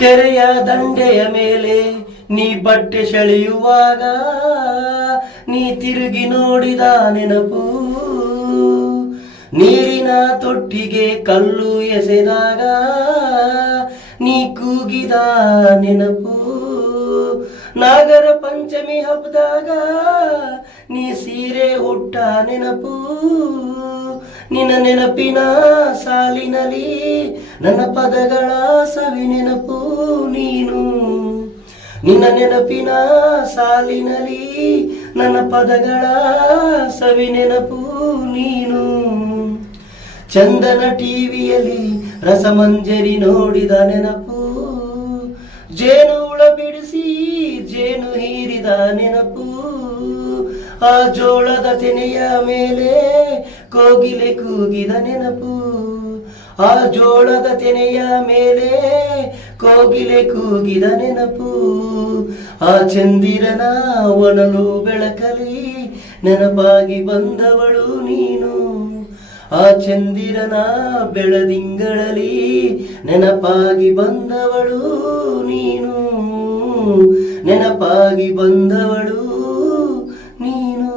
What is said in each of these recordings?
ಕೆರೆಯ ದಂಡೆಯ ಮೇಲೆ ನೀ ಬಟ್ಟೆ ಸೆಳೆಯುವಾಗ ನೀ ತಿರುಗಿ ನೋಡಿದ ನೆನಪು, ನೀರಿನ ತೊಟ್ಟಿಗೆ ಕಲ್ಲು ಎಸೆದಾಗ ನೀ ಕೂಗಿದ ನೆನಪು, ನಾಗರ ಪಂಚಮಿ ಹಬ್ಬದಾಗ ನೀ ಸೀರೆ ಉಟ್ಟ ನೆನಪು, ನಿನ್ನ ನೆನಪಿನ ಸಾಲಿನಲ್ಲಿ ನನ್ನ ಪದಗಳ ಸವಿ ನೆನಪು ನೀನು, ನಿನ್ನ ನೆನಪಿನ ಸಾಲಿನಲ್ಲಿ ನನ್ನ ಪದಗಳ ಸವಿ ನೆನಪು ನೀನು. ಚಂದನ ಟಿವಿಯಲ್ಲಿ ರಸಮಂಜರಿ ನೋಡಿದ ನೆನಪು, ಜೇನು ಹುಳ ಬಿಡಿಸಿ ಜೇನು ಹೀರಿದ ನೆನಪು, ಆ ಜೋಳದ ತೆನೆಯ ಮೇಲೆ ಕೋಗಿಲೆ ಕೂಗಿದ ನೆನಪು, ಆ ಜೋಳದ ತೆನೆಯ ಮೇಲೆ ಕೋಗಿಲೆ ಕೂಗಿದ ನೆನಪು, ಆ ಚಂದಿರನ ಒನಲು ಬೆಳಕಲಿ ನೆನಪಾಗಿ ಬಂದವಳು ನೀನು, ಆ ಚಂದಿರನ ಬೆಳದಿಂಗಳಲ್ಲಿ ನೆನಪಾಗಿ ಬಂದವಳು ನೀನು, ನೆನಪಾಗಿ ಬಂದವಳು ನೀನು.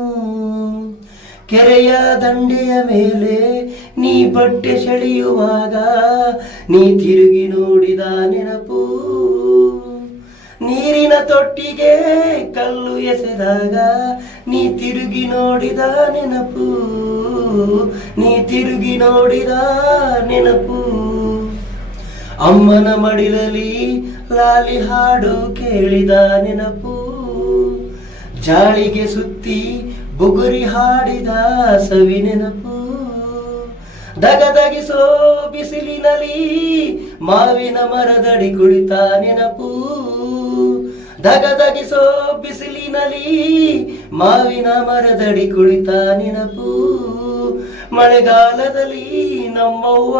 ಕೆರೆಯ ದಂಡೆಯ ಮೇಲೆ ನೀ ಬಟ್ಟೆ ಸೆಳೆಯುವಾಗ ನೀ ತಿರುಗಿ ನೋಡಿದ ನೆನಪು, ನೀರಿನ ತೊಟ್ಟಿಗೆ ಕಲ್ಲು ಎಸೆದಾಗ ನೀ ತಿರುಗಿ ನೋಡಿದ ನೆನಪು, ನೀ ತಿರುಗಿ ನೋಡಿದ ನೆನಪು. ಅಮ್ಮನ ಮಡಿಲಲ್ಲಿ ಲಾಲಿ ಹಾಡು ಕೇಳಿದ ನೆನಪು, ಜಾಳಿಗೆ ಸುತ್ತಿ ಬುಗುರಿ ಹಾಡಿದ ಸವಿ ನೆನಪು, ದಗದಗಿಸೋ ಬಿಸಿಲಿನಲ್ಲಿ ಮಾವಿನ ಮರದಡಿ ಕುಳಿತ ನೆನಪು, ದಗದಗಿಸೋ ಬಿಸಿಲಿನಲ್ಲಿ ಮಾವಿನ ಮರದಡಿ ಕುಳಿತ ನೆನಪು, ಮಳೆಗಾಲದಲ್ಲಿ ನಮ್ಮವ್ವ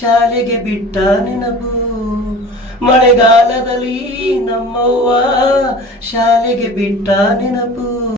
ಶಾಲೆಗೆ ಬಿಟ್ಟ ನೆನಪು, ಮಳೆಗಾಲದಲ್ಲಿ ನಮ್ಮವ್ವ ಶಾಲೆಗೆ ಬಿಟ್ಟ ನೆನಪು.